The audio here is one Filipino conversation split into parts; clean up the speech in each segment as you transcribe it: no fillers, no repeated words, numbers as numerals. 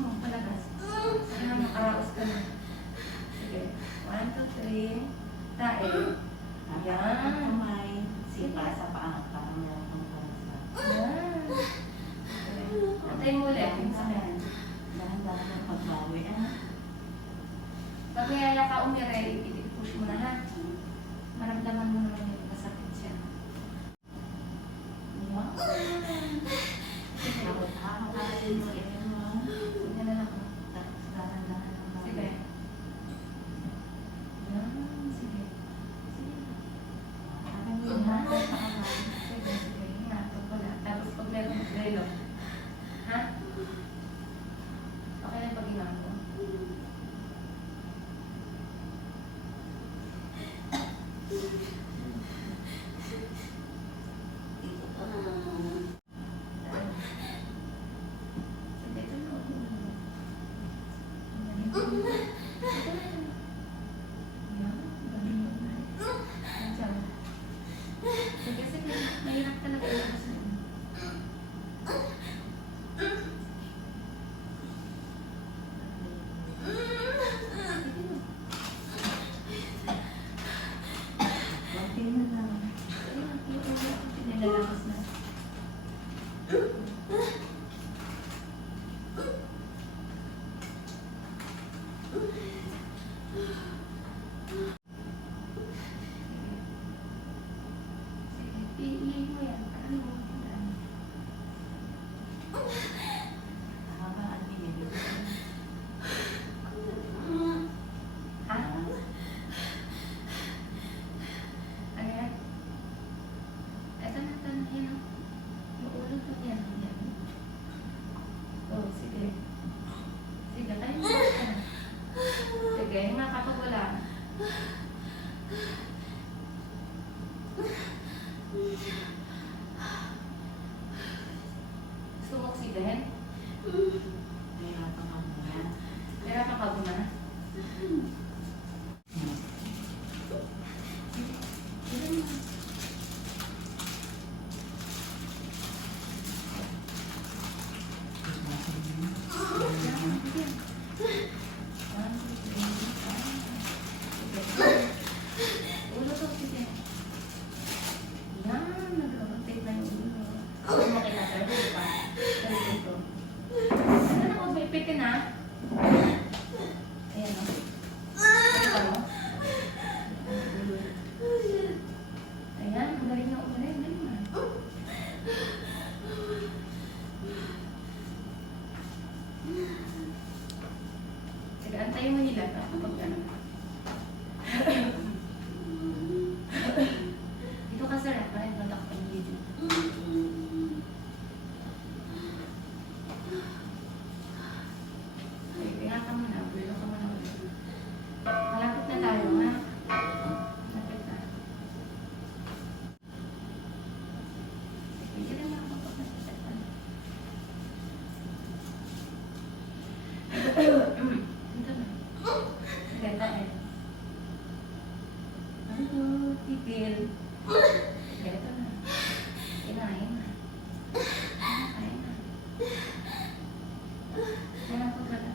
mo, palakas. Sige na, makaraos ka na. Sige. 1, 2, 3. Tae. Ayan. Kamay. Sipa sa paa. Parang meron kang parasa. Ayan. Antay mo ulit. Dahan-dahan ang pagbawi. Pag mayaya ka umire, i-push mo na ha. Maramdaman mo naman yung masakit siya. Wow. Sige. Nakakain mo ito mo. Sige na lang. Tapos dahan-dahan ang bawi. Sige. Ayan. Sige. Sige. Akin yung natin sa kamay. Sige, sige. Hinatog ko na. Tapos pag meron mo, relo. Ha? Okay lang pag ginagawa. Sige, ito na. Sige, sige. Mahirap talaga yung kasi. Konti na lang. Pinilalakas na. Sige, piliin mo yan. Paano mo yan? Haba ang binibig. Ha? Ayan. Ito na, ito na. Yan. Yung ulo ko yan. Yan. Oh, sige. Sige, kayo na. Sige, hinga ka pag wala. Gusto mo oxygen? Mahirapan ka muna. Meron ka pa na? Ulo to, sige. Yan, nag-rotate na yung ulo. Ako makita, sir. Diba? Ganito ito. Ano na ako, may peke na? Ayan o. Kita mo? Ayan, ang galing na ulo. Galing na. Sige, antayin mo nila. Kapag gano'n. Dito ka sir, parang contact pa yung video. Okay, ingatan mo na, bulo ka mo na ulit. Malapit na tayo, ha? Malapit na. Sige, lang ako kapag nasasaktan. Dito na. Sige, tayo. Ano? Tigil. Ito na. Kinain na. Kinain na. Kaya ako pala.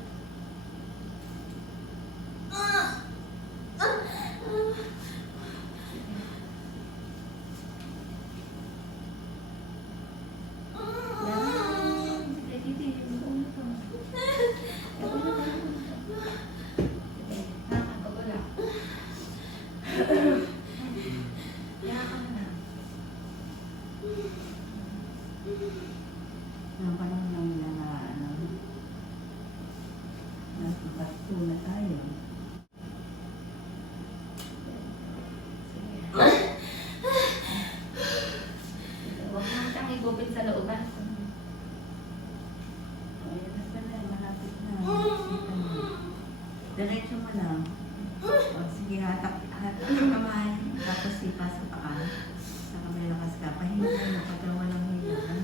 Yan. Sige, tigil. Yung ulo ko. Yung ulo ko. Sige, nakakagula. Kaya ka na. Ang panahon lang nila na nagpapasto na tayo. Sige. Huwag mo siyang igupit sa loob, ha? Ay, basta na, malapit na. Diretso mo lang. O, sige, hatak ang kamay. Tapos sipa sa paa. Saka may lakas ka. Pahinga mo pagka walang hilahan.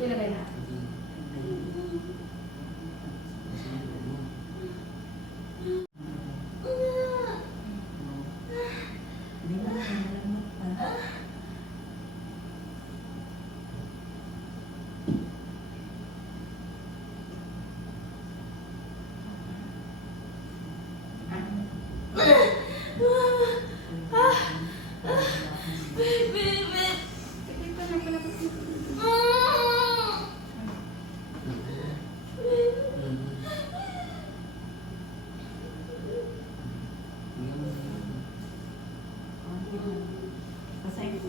Dito ilagay lahat. Hindi na malamot pa. Sige pa na pala. Pasay ko.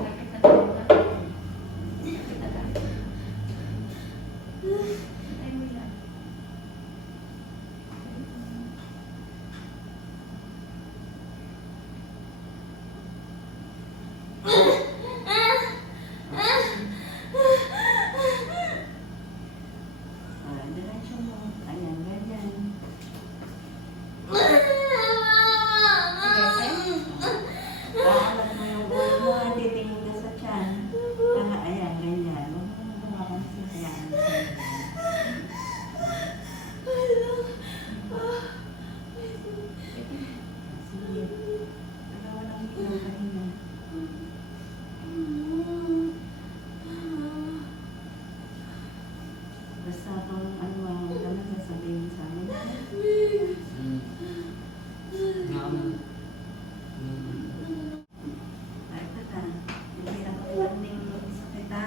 Lapit na tayo. Lapit na tayo. Ay, mo lang. Diretso mo. Ayan, ganyan. Sige, sa'yo. Paalat mo yung ulo mo, titingin ka sa tiyan. Ayan, ganyan. Huwag mo bumakansin. Ayan. Sige. Tagawa lang ilaw kanina. Basta kung ano ang naman sasabihin sa amin. Ay, tata. Hindi ako ilanding sakit ha.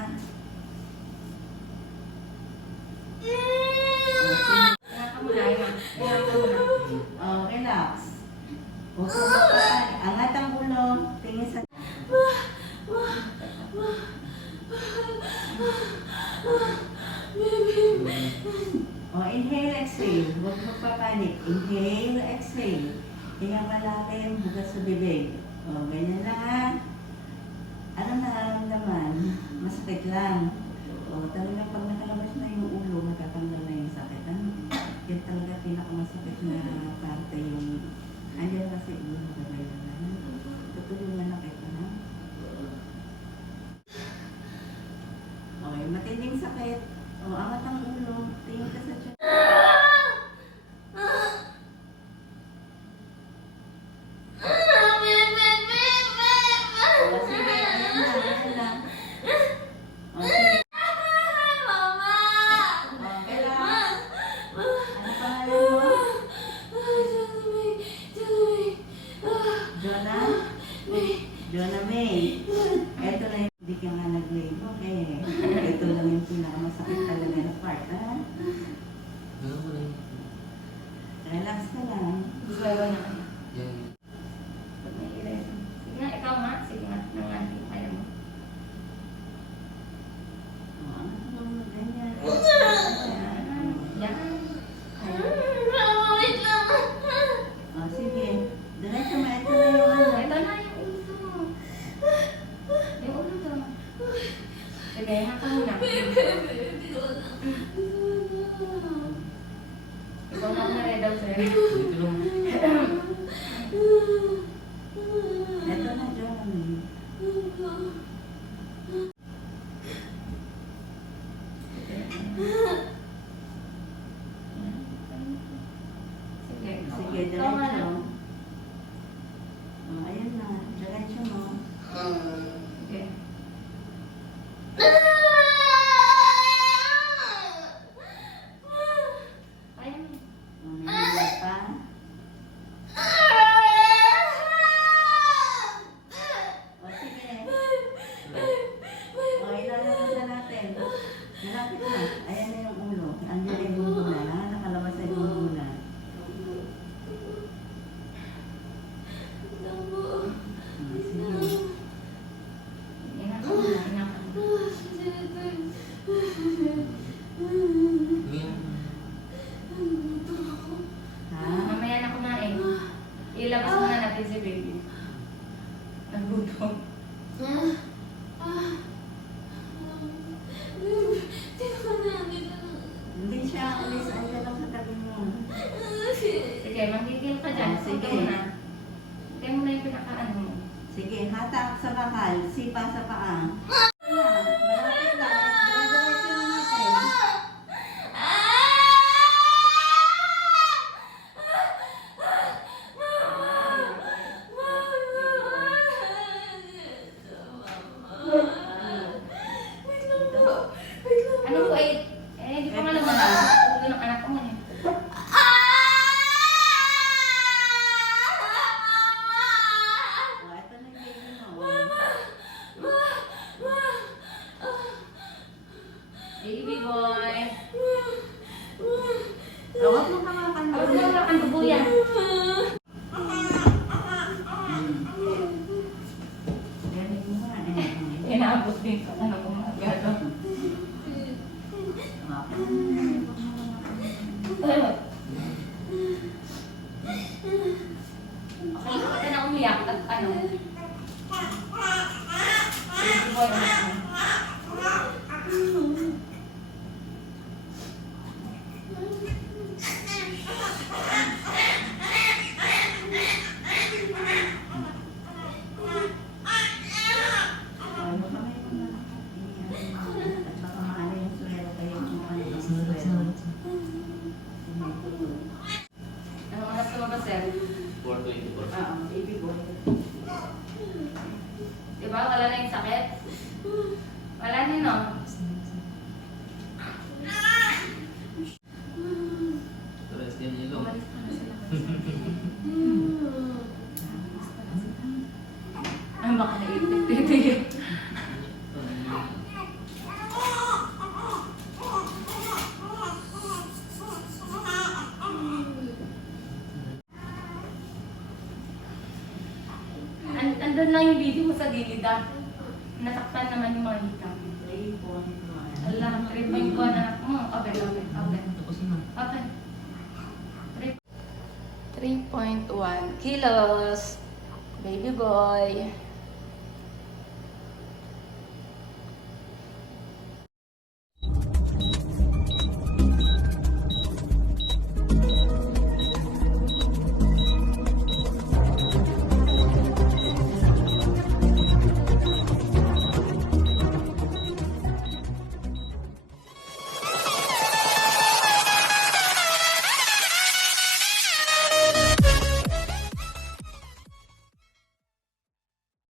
Kaya ka muna, ayan. Kaya ka muna. Oh, relax. Huwag ka magpapay. Angat ang ulo. Tingin sa... Oh, inhale, exhale. Huwag magpapanik. Inhale, exhale. Hinga malalim, bukas sa bibig. Oh, ganyan lang ha. Ano nararamdaman? Masakit lang. Oh, talagang pag nakalabas na yung ulo, natatanggal na yung sakit. Ano? Yan talaga pinakamasakit na parte yung... Andiyan kasi ulo, nagabay na lang. Tutulungan na kita ha. Okay, matinding sakit. Oh, angat ang ulo. Tingin ka sa tiyan. Oh, sige. Ayan lang, ayan lang. Oh, sige. Oh, relax. Ano pangalan mo? Jonah? Jonah May. Ito na yung hindi ka nga nag-label. Okay. Ito lang yung pinakamasakit talaga na part, ha? Relax ka lang. Gagawa na kayo. Pag may i-rest. Sige nga, ikaw nga. Sige nga, nanganti. Kaya mo. Oh, ano, ganyan. Yan. Yan. Oh, sige. Diretso mo. Ito na yung ano. Ito na yung ulo. Yung ulo to. Sige, haka muna. Ikaw na ako na-read sir. Ito na, Jonah May. Sige, Sige, ikaw nga diretso. lang. Oh, ayun na. Diretso mo. Sige. Kaya mo. Oh, may hila pa. manggigil ka dyan. Sige. Sige mo na. Kaya mo na yung pinakaano mo. Sige, hatak sa bakal, sipa sa paa. Ayan, malapit na. Dire-diretso na natin. Ano po eh? Di pa nga naman ulo ng anak ko nga eh. Oh, ito na yung baby mo. Baby boy. Huwag mo hawakan mo. Huwag mo hawakan, bubuyan. Galing mo nga. Inaabot din ko. Ano ko mga gano'n. Hawakan mo. Okay, ka na umiyak at ano. Baby boy, anak mo. Ay, mo kamay mo na. At baka maano yung swero kayo kung ano yung swero. Anong oras ka ba, sir? 4:24. Oo, baby boy. Diba? Wala na yung sakit? Wala din, no? Stress yan yun. Umalis pa na sila. Ay, baka naipit-pipit. Andun lang yung video mo sa gilid, ah. Nasaktan naman yung mga hikam. 3.1. Alam, 3.1 anak mo. Okay. Tapos na. Okay. 3.1 kilos. Baby boy.